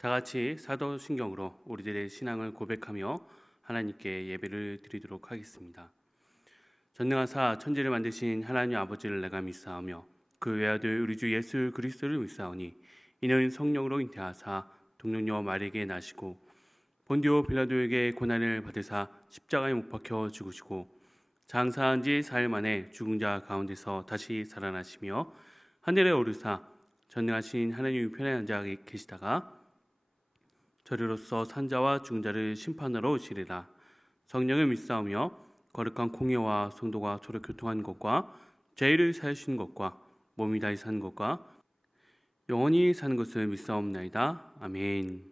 다 같이 사도신경으로 우리들의 신앙을 고백하며 하나님께 예배를 드리도록 하겠습니다. 전능하사 천지를 만드신 하나님 아버지를 내가 믿사오며 그 외아들 우리 주 예수 그리스도를 믿사오니 이는 성령으로 잉태하사 동정녀 마리아에게 나시고 본디오 빌라도에게 고난을 받으사 십자가에 못 박혀 죽으시고 장사한 지 4일 만에 죽은 자 가운데서 다시 살아나시며 하늘에 오르사 전능하신 하나님 우편에 앉아 계시다가 저리로서 산자와 죽은 자를 심판하러 오시리라. 성령을 믿사오며 거룩한 공예와 성도가 서로 교통하는 것과 죄를 사하시는 것과 몸이 다시 사는 것과 영원히 사는 것을 믿사옵나이다. 아멘.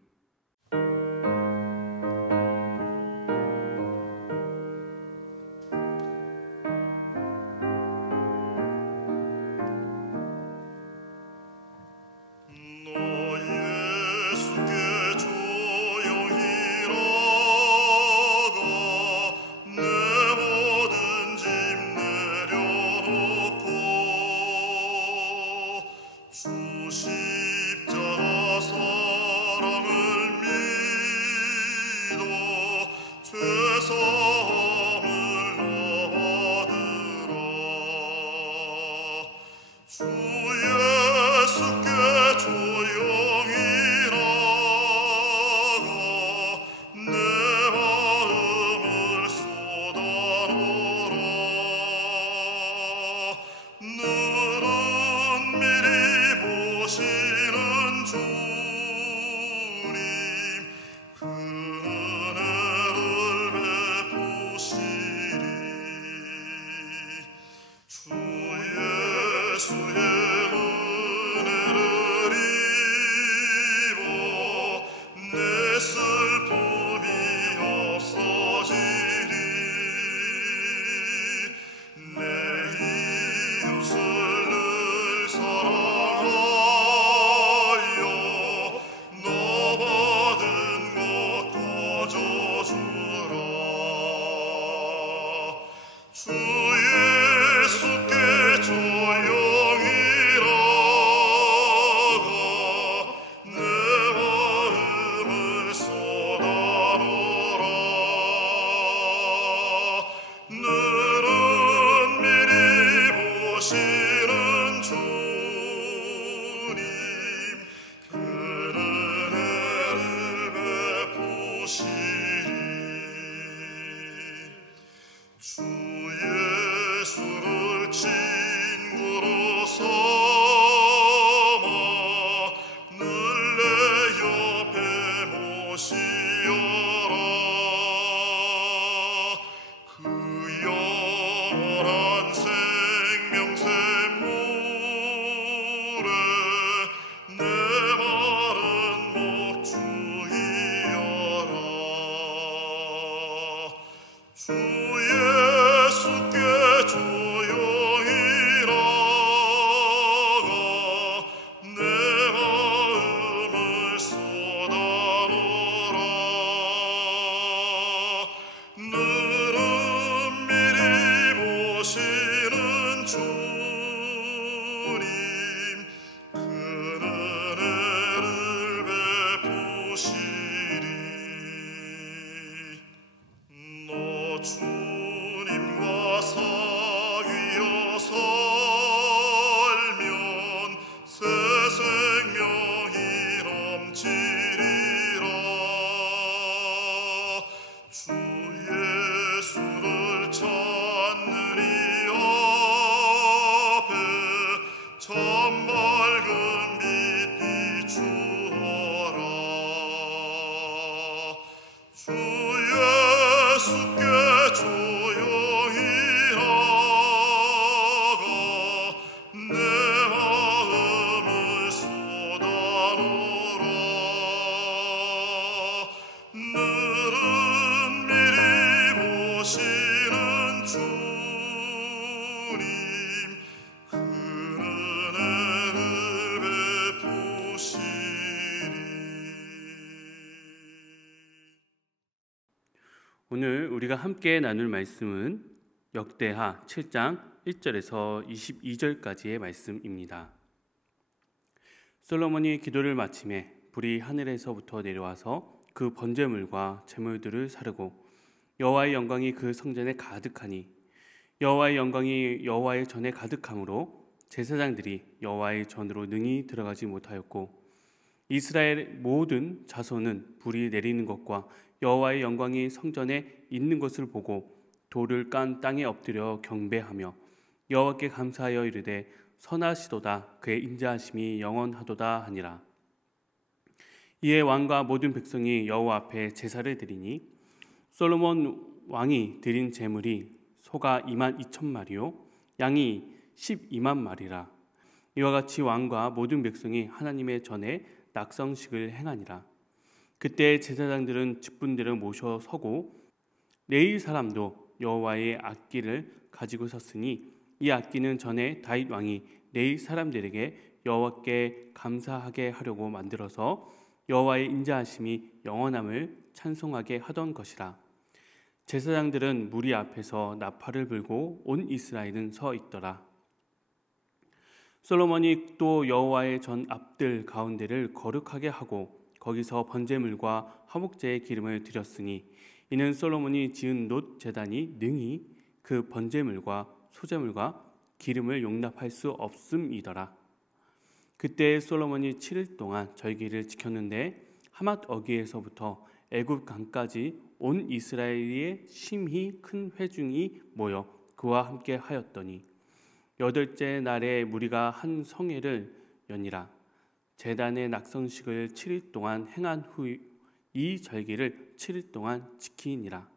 오늘 우리가 함께 나눌 말씀은 역대하 7장 1절에서 22절까지의 말씀입니다. 솔로몬이 기도를 마치매 불이 하늘에서부터 내려와서 그 번제물과 제물들을 사르고 여호와의 영광이 그 성전에 가득하니 여호와의 영광이 여호와의 전에 가득함으로 제사장들이 여호와의 전으로 능히 들어가지 못하였고 이스라엘 모든 자손은 불이 내리는 것과 여호와의 영광이 성전에 있는 것을 보고 돌을 깐 땅에 엎드려 경배하며 여호와께 감사하여 이르되 선하시도다 그의 인자하심이 영원하도다 하니라. 이에 왕과 모든 백성이 여호와 앞에 제사를 드리니 솔로몬 왕이 드린 제물이 소가 22,000마리요 양이 12만 마리라. 이와 같이 왕과 모든 백성이 하나님의 전에 낙성식을 행하니라. 그때 제사장들은 직분대로 모셔 서고 레위 사람도 여호와의 악기를 가지고 섰으니 이 악기는 전에 다윗 왕이 레위 사람들에게 여호와께 감사하게 하려고 만들어서 여호와의 인자하심이 영원함을 찬송하게 하던 것이라. 제사장들은 무리 앞에서 나팔을 불고 온 이스라엘은 서 있더라. 솔로몬이 또 여호와의 전 앞들 가운데를 거룩하게 하고 거기서 번제물과 화목제의 기름을 드렸으니 이는 솔로몬이 지은 놋 제단이 능히 그 번제물과 소제물과 기름을 용납할 수 없음이더라. 그때 솔로몬이 7일 동안 절기를 지켰는데 하맛 어귀에서부터 애굽 강까지 온 이스라엘의 심히 큰 회중이 모여 그와 함께 하였더니 8째 날에 무리가 한 성회를 여니라. 제단의 낙성식을 7일 동안 행한 후 이 절기를 7일 동안 지키니라.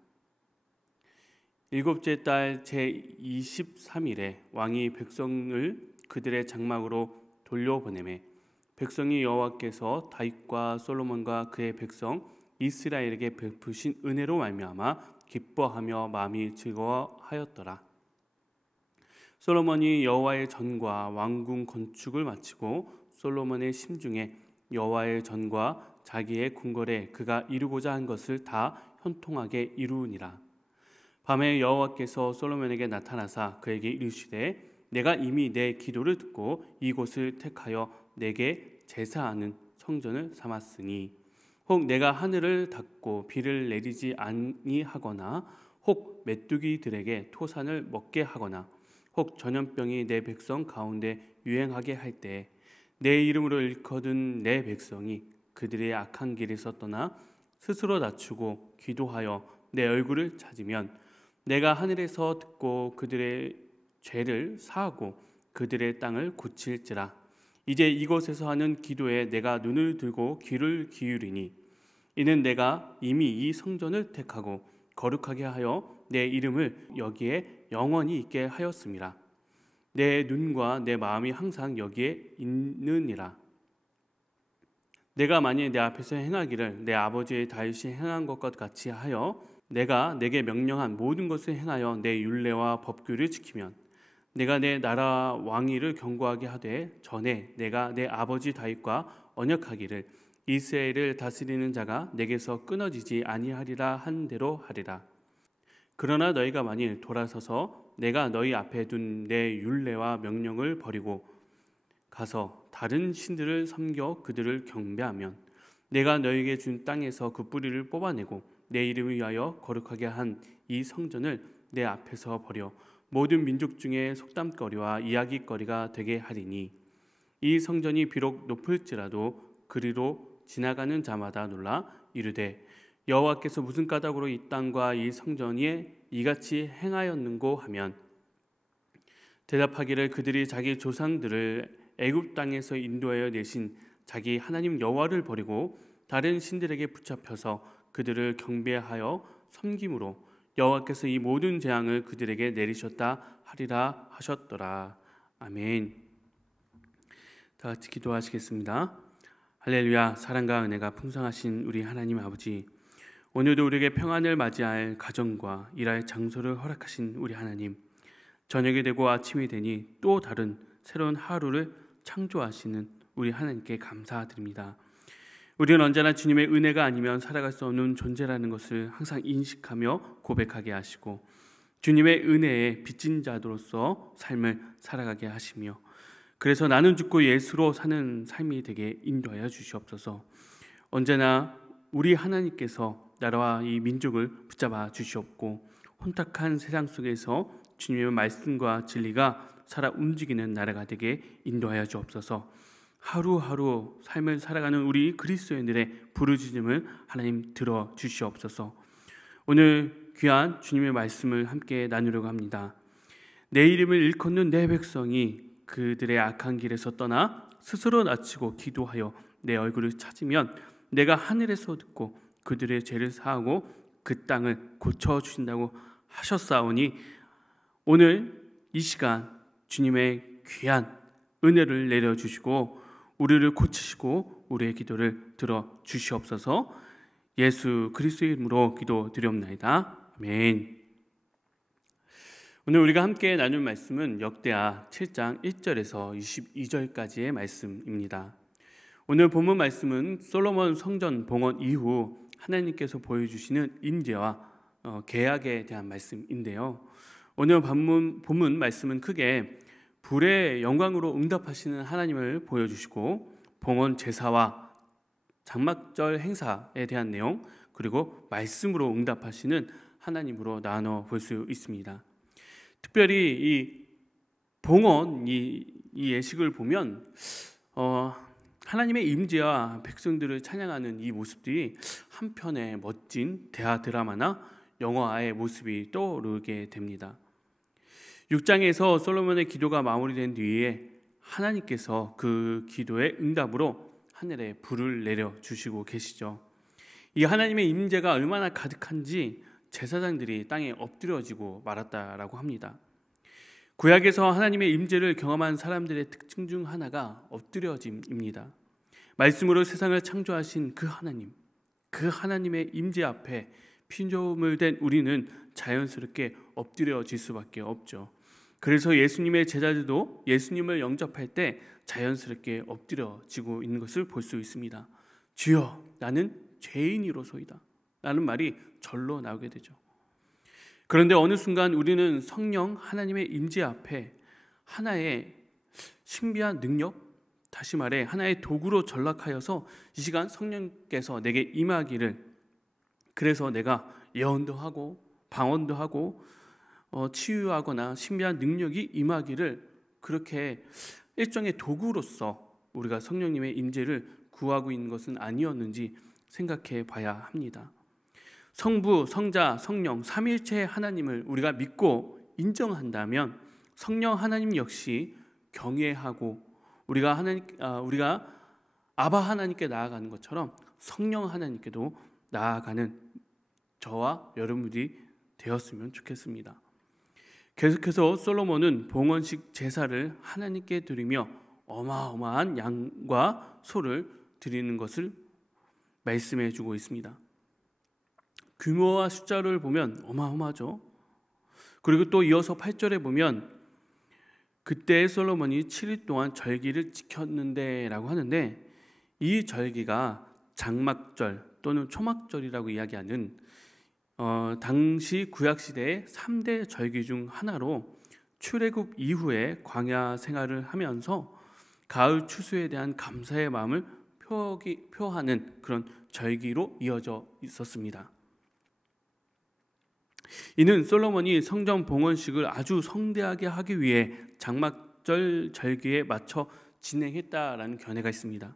7째 달 제23일에 왕이 백성을 그들의 장막으로 돌려보내매 백성이 여호와께서 다윗과 솔로몬과 그의 백성 이스라엘에게 베푸신 은혜로 말미암아 기뻐하며 마음이 즐거워하였더라. 솔로몬이 여호와의 전과 왕궁 건축을 마치고 솔로몬의 심중에 여호와의 전과 자기의 궁궐에 그가 이루고자 한 것을 다 현통하게 이루으니라. 밤에 여호와께서 솔로몬에게 나타나사 그에게 이르시되 내가 이미 내 기도를 듣고 이곳을 택하여 내게 제사하는 성전을 삼았으니 혹 내가 하늘을 닫고 비를 내리지 아니하거나 혹 메뚜기들에게 토산을 먹게 하거나 혹 전염병이 내 백성 가운데 유행하게 할 때 내 이름으로 일컫은 내 백성이 그들의 악한 길에서 떠나 스스로 낮추고 기도하여 내 얼굴을 찾으면 내가 하늘에서 듣고 그들의 죄를 사하고 그들의 땅을 고칠지라. 이제 이곳에서 하는 기도에 내가 눈을 들고 귀를 기울이니 이는 내가 이미 이 성전을 택하고 거룩하게 하여 내 이름을 여기에 영원히 있게 하였음이라. 내 눈과 내 마음이 항상 여기에 있느니라. 내가 만일 내 앞에서 행하기를 내 아버지의 다윗이 행한 것과 같이 하여 내가 내게 명령한 모든 것을 행하여 내 율례와 법규를 지키면 내가 내 나라 왕위를 견고하게 하되 전에 내가 내 아버지 다윗과 언약하기를 이스라엘을 다스리는 자가 내게서 끊어지지 아니하리라 한 대로 하리라. 그러나 너희가 만일 돌아서서 내가 너희 앞에 둔 내 율례와 명령을 버리고 가서 다른 신들을 섬겨 그들을 경배하면 내가 너희에게 준 땅에서 그 뿌리를 뽑아내고 내 이름을 위하여 거룩하게 한 이 성전을 내 앞에서 버려 모든 민족 중에 속담거리와 이야기거리가 되게 하리니 이 성전이 비록 높을지라도 그리로 지나가는 자마다 놀라 이르되 여호와께서 무슨 까닭으로 이 땅과 이 성전에 이같이 행하였는고 하면 대답하기를 그들이 자기 조상들을 애굽 땅에서 인도하여 내신 자기 하나님 여호와를 버리고 다른 신들에게 붙잡혀서 그들을 경배하여 섬김으로 여호와께서 이 모든 재앙을 그들에게 내리셨다 하리라 하셨더라. 아멘. 다 같이 기도하시겠습니다. 할렐루야. 사랑과 은혜가 풍성하신 우리 하나님 아버지, 오늘도 우리에게 평안을 맞이할 가정과 일할 장소를 허락하신 우리 하나님, 저녁이 되고 아침이 되니 또 다른 새로운 하루를 창조하시는 우리 하나님께 감사드립니다. 우리는 언제나 주님의 은혜가 아니면 살아갈 수 없는 존재라는 것을 항상 인식하며 고백하게 하시고 주님의 은혜에 빚진 자로서 삶을 살아가게 하시며 그래서 나는 죽고 예수로 사는 삶이 되게 인도하여 주시옵소서. 언제나 우리 하나님께서 나라와 이 민족을 붙잡아 주시옵고 혼탁한 세상 속에서 주님의 말씀과 진리가 살아 움직이는 나라가 되게 인도하여 주옵소서. 하루하루 삶을 살아가는 우리 그리스도인들의 부르짖음을 하나님 들어 주시옵소서. 오늘 귀한 주님의 말씀을 함께 나누려고 합니다. 내 이름을 일컫는 내 백성이 그들의 악한 길에서 떠나 스스로 낮추고 기도하여 내 얼굴을 찾으면 내가 하늘에서 듣고 그들의 죄를 사하고 그 땅을 고쳐주신다고 하셨사오니, 오늘 이 시간 주님의 귀한 은혜를 내려주시고 우리를 고치시고 우리의 기도를 들어주시옵소서. 예수 그리스도의 이름으로 기도드리옵나이다. 아멘. 오늘 우리가 함께 나눌 말씀은 역대하 7장 1절에서 22절까지의 말씀입니다. 오늘 본문 말씀은 솔로몬 성전 봉헌 이후 하나님께서 보여주시는 임재와 계약에 대한 말씀인데요. 오늘 본문 말씀은 크게 불의 영광으로 응답하시는 하나님을 보여주시고 봉헌 제사와 장막절 행사에 대한 내용, 그리고 말씀으로 응답하시는 하나님으로 나눠 볼 수 있습니다. 특별히 이 봉헌 이 예식을 보면 하나님의 임재와 백성들을 찬양하는 이 모습들이 한편의 멋진 대하 드라마나 영화의 모습이 떠오르게 됩니다. 6장에서 솔로몬의 기도가 마무리된 뒤에 하나님께서 그 기도의 응답으로 하늘에 불을 내려 주시고 계시죠. 이 하나님의 임재가 얼마나 가득한지 제사장들이 땅에 엎드려지고 말았다라고 합니다. 구약에서 하나님의 임재를 경험한 사람들의 특징 중 하나가 엎드려짐입니다. 말씀으로 세상을 창조하신 그 하나님의 임재 앞에 피조물 된 우리는 자연스럽게 엎드려질 수밖에 없죠. 그래서 예수님의 제자들도 예수님을 영접할 때 자연스럽게 엎드려지고 있는 것을 볼 수 있습니다. 주여, 나는 죄인이로소이다 라는 말이 절로 나오게 되죠. 그런데 어느 순간 우리는 성령 하나님의 임재 앞에 하나의 신비한 능력, 다시 말해 하나의 도구로 전락하여서 이 시간 성령께서 내게 임하기를, 그래서 내가 예언도 하고 방언도 하고 치유하거나 신비한 능력이 임하기를, 그렇게 일종의 도구로서 우리가 성령님의 임재를 구하고 있는 것은 아니었는지 생각해 봐야 합니다. 성부, 성자, 성령 삼위일체의 하나님을 우리가 믿고 인정한다면 성령 하나님 역시 경외하고 우리가 아바 하나님께 나아가는 것처럼 성령 하나님께도 나아가는 저와 여러분들이 되었으면 좋겠습니다. 계속해서 솔로몬은 봉헌식 제사를 하나님께 드리며 어마어마한 양과 소를 드리는 것을 말씀해 주고 있습니다. 규모와 숫자를 보면 어마어마하죠. 그리고 또 이어서 8절에 보면 그때 솔로몬이 7일 동안 절기를 지켰는데 라고 하는데, 이 절기가 장막절 또는 초막절이라고 이야기하는 당시 구약시대의 3대 절기 중 하나로 출애굽 이후에 광야 생활을 하면서 가을 추수에 대한 감사의 마음을 표하는 그런 절기로 이어져 있었습니다. 이는 솔로몬이 성전 봉헌식을 아주 성대하게 하기 위해 장막절 절기에 맞춰 진행했다라는 견해가 있습니다.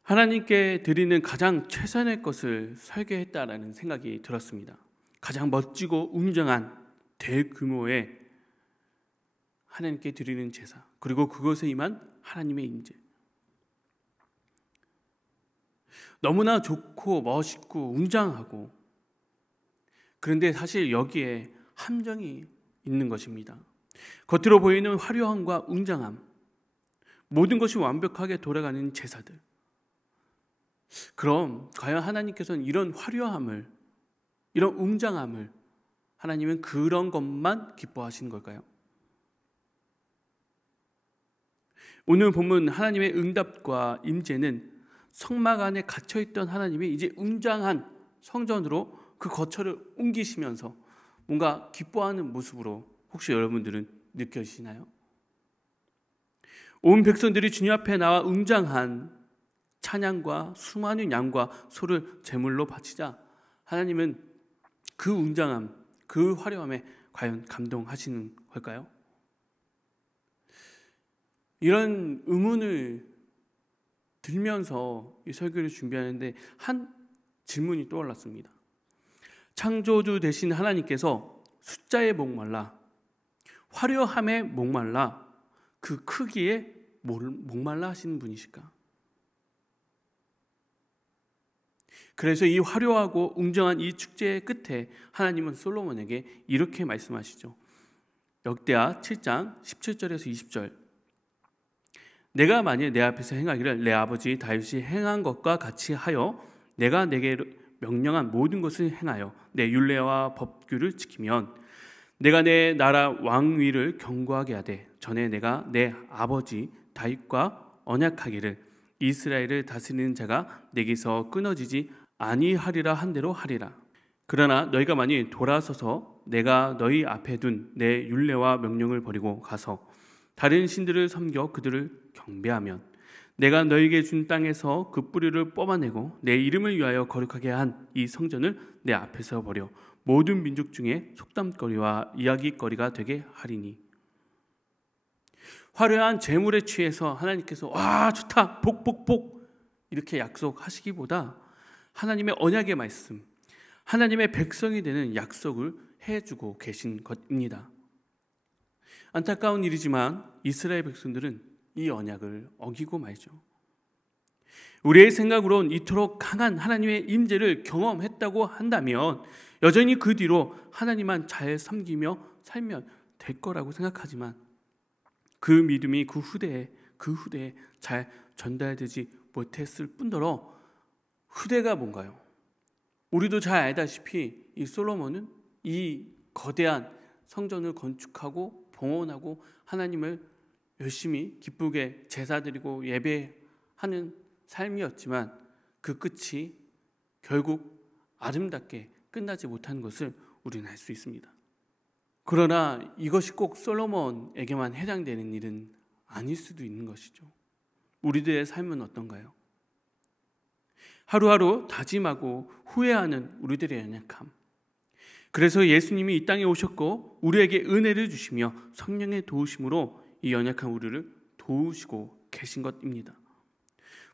하나님께 드리는 가장 최선의 것을 설계했다라는 생각이 들었습니다. 가장 멋지고 웅장한 대규모의 하나님께 드리는 제사, 그리고 그것에 임한 하나님의 임재. 너무나 좋고 멋있고 웅장하고, 그런데 사실 여기에 함정이 있는 것입니다. 겉으로 보이는 화려함과 웅장함, 모든 것이 완벽하게 돌아가는 제사들. 그럼 과연 하나님께서는 이런 화려함을, 이런 웅장함을 하나님은 그런 것만 기뻐하시는 걸까요? 오늘 본문 하나님의 응답과 임재는 성막 안에 갇혀있던 하나님이 이제 웅장한 성전으로 그 거처를 옮기시면서 뭔가 기뻐하는 모습으로 혹시 여러분들은 느껴지시나요? 온 백성들이 주님 앞에 나와 웅장한 찬양과 수많은 양과 소를 제물로 바치자 하나님은 그 웅장함, 그 화려함에 과연 감동하시는 걸까요? 이런 의문을 들면서 이 설교를 준비하는데 한 질문이 떠올랐습니다. 창조주 되신 하나님께서 숫자에 목말라, 화려함에 목말라, 그 크기에 목말라 하시는 분이실까? 그래서 이 화려하고 웅장한 이 축제의 끝에 하나님은 솔로몬에게 이렇게 말씀하시죠. 역대하 7장 17절에서 20절. 내가 만일 내 앞에서 행하기를 내 아버지 다윗이 행한 것과 같이 하여 내가 내게 명령한 모든 것을 행하여 내 율례와 법규를 지키면 내가 내 나라 왕위를 견고하게 하되 전에 내가 내 아버지 다윗과 언약하기를 이스라엘을 다스리는 자가 내게서 끊어지지 아니하리라 한 대로 하리라. 그러나 너희가 만일 돌아서서 내가 너희 앞에 둔 내 율례와 명령을 버리고 가서 다른 신들을 섬겨 그들을 경배하면 내가 너희에게 준 땅에서 그 뿌리를 뽑아내고 내 이름을 위하여 거룩하게 한 이 성전을 내 앞에서 버려 모든 민족 중에 속담거리와 이야기거리가 되게 하리니. 화려한 재물에 취해서 하나님께서 와 좋다 복 이렇게 약속하시기보다 하나님의 언약의 말씀, 하나님의 백성이 되는 약속을 해주고 계신 것입니다. 안타까운 일이지만 이스라엘 백성들은 이 언약을 어기고 말죠. 우리의 생각으론 이토록 강한 하나님의 임재를 경험했다고 한다면 여전히 그 뒤로 하나님만 잘 섬기며 살면 될 거라고 생각하지만 그 믿음이 그 후대에 잘 전달되지 못했을 뿐더러 후대가 뭔가요? 우리도 잘 알다시피 이 솔로몬은 이 거대한 성전을 건축하고 봉헌하고 하나님을 열심히 기쁘게 제사드리고 예배하는 삶이었지만 그 끝이 결국 아름답게 끝나지 못한 것을 우리는 알 수 있습니다. 그러나 이것이 꼭 솔로몬에게만 해당되는 일은 아닐 수도 있는 것이죠. 우리들의 삶은 어떤가요? 하루하루 다짐하고 후회하는 우리들의 연약함. 그래서 예수님이 이 땅에 오셨고 우리에게 은혜를 주시며 성령의 도우심으로 이 연약한 우리를 도우시고 계신 것입니다.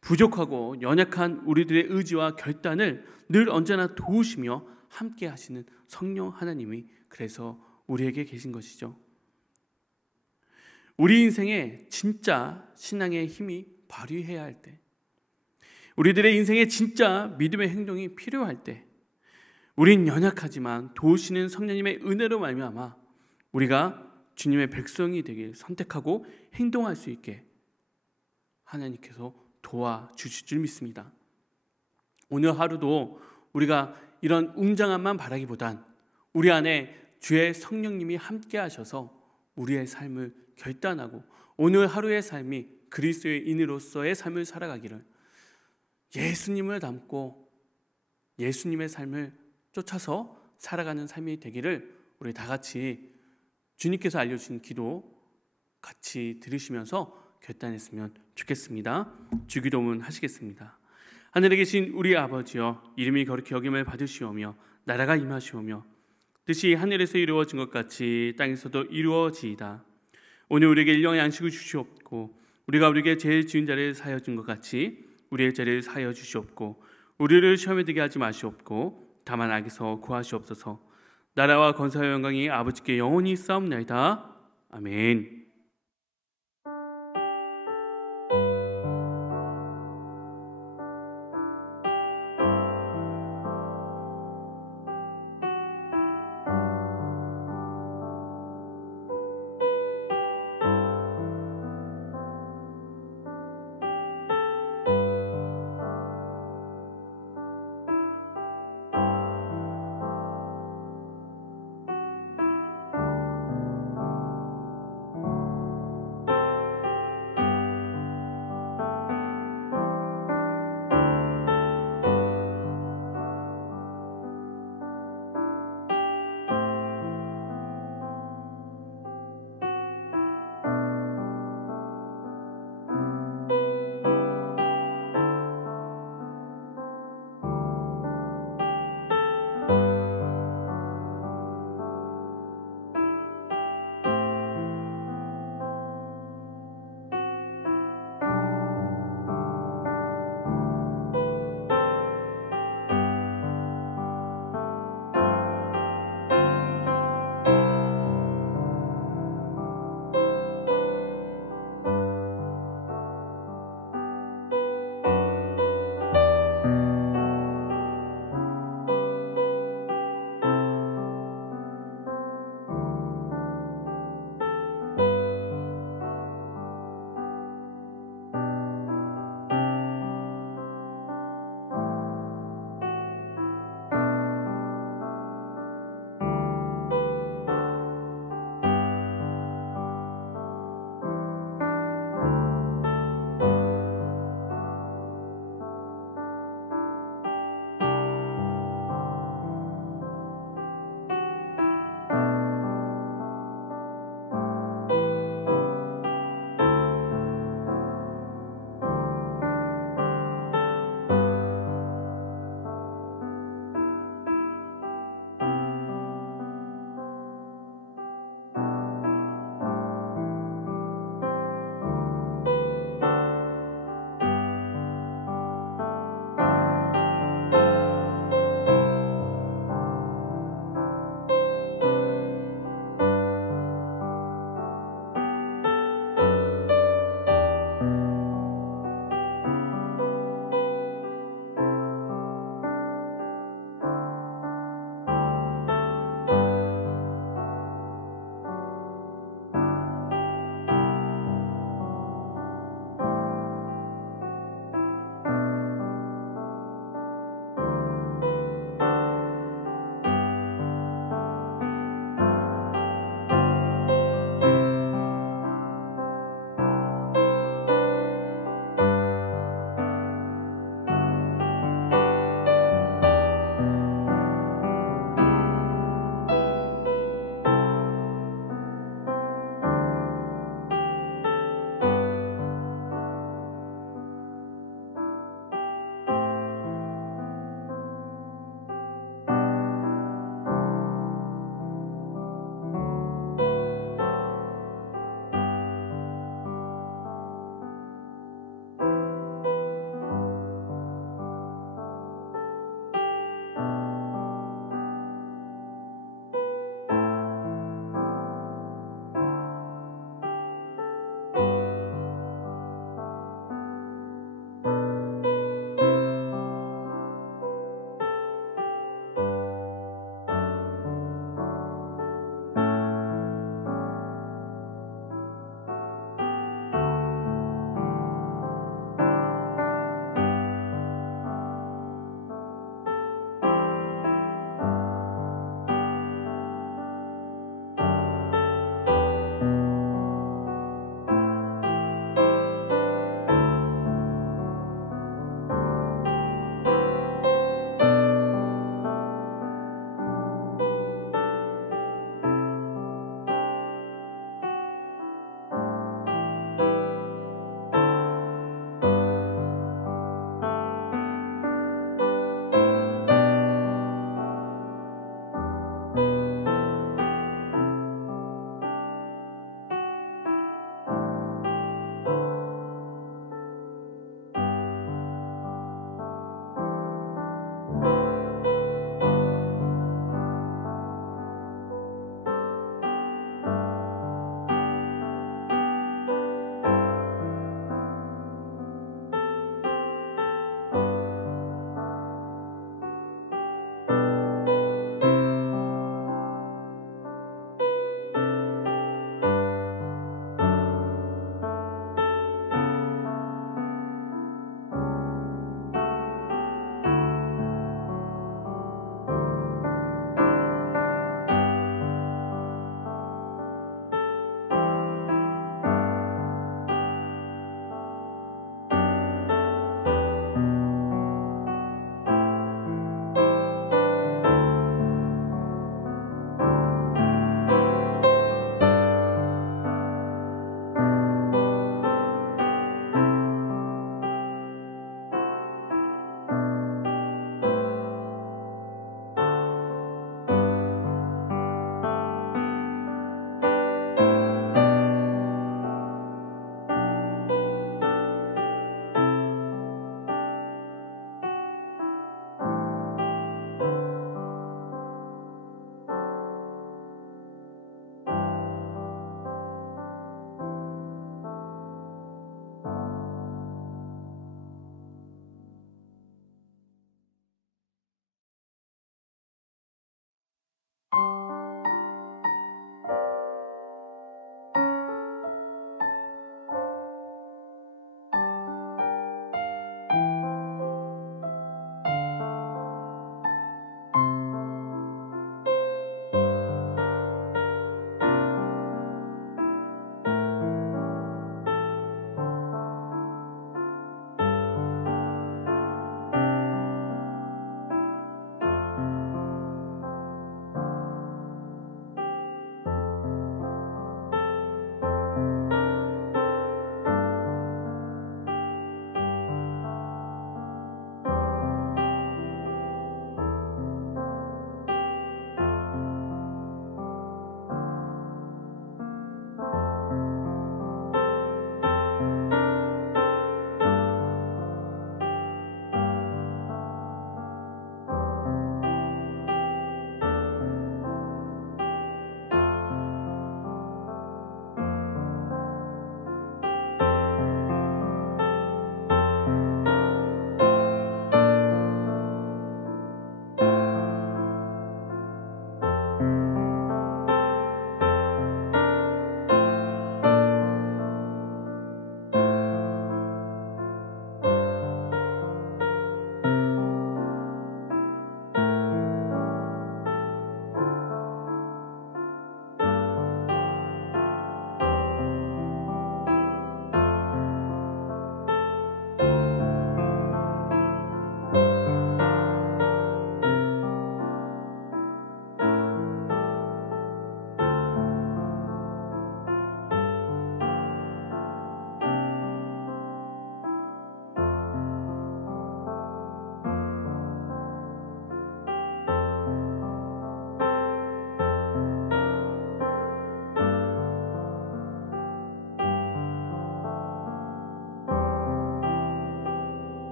부족하고 연약한 우리들의 의지와 결단을 늘 언제나 도우시며 함께 하시는 성령 하나님이 그래서 우리에게 계신 것이죠. 우리 인생에 진짜 신앙의 힘이 발휘해야 할 때, 우리들의 인생에 진짜 믿음의 행동이 필요할 때, 우린 연약하지만 도우시는 성령님의 은혜로 말미암아 우리가 주님의 백성이 되길 선택하고 행동할 수 있게 하나님께서 도와주실 줄 믿습니다. 오늘 하루도 우리가 이런 웅장함만 바라기보단 우리 안에 주의 성령님이 함께 하셔서 우리의 삶을 결단하고 오늘 하루의 삶이 그리스도인으로서의 삶을 살아가기를, 예수님을 닮고 예수님의 삶을 쫓아서 살아가는 삶이 되기를 우리 다 같이 주님께서 알려주신 기도 같이 들으시면서 결단했으면 좋겠습니다. 주기도문 하시겠습니다. 하늘에 계신 우리 아버지여, 이름이 거룩히 여김을 받으시오며 나라가 임하시오며 뜻이 하늘에서 이루어진 것 같이 땅에서도 이루어지이다. 오늘 우리에게 일용할 양식을 주시옵고 우리가 우리에게 죄 지은 자를 사하여 준 것 같이 우리의 죄를 사하여 주시옵고 우리를 시험에 들게 하지 마시옵고 다만 악에서 구하시옵소서. 나라와 권세와 영광이 아버지께 영원히 있사옵나이다. 아멘.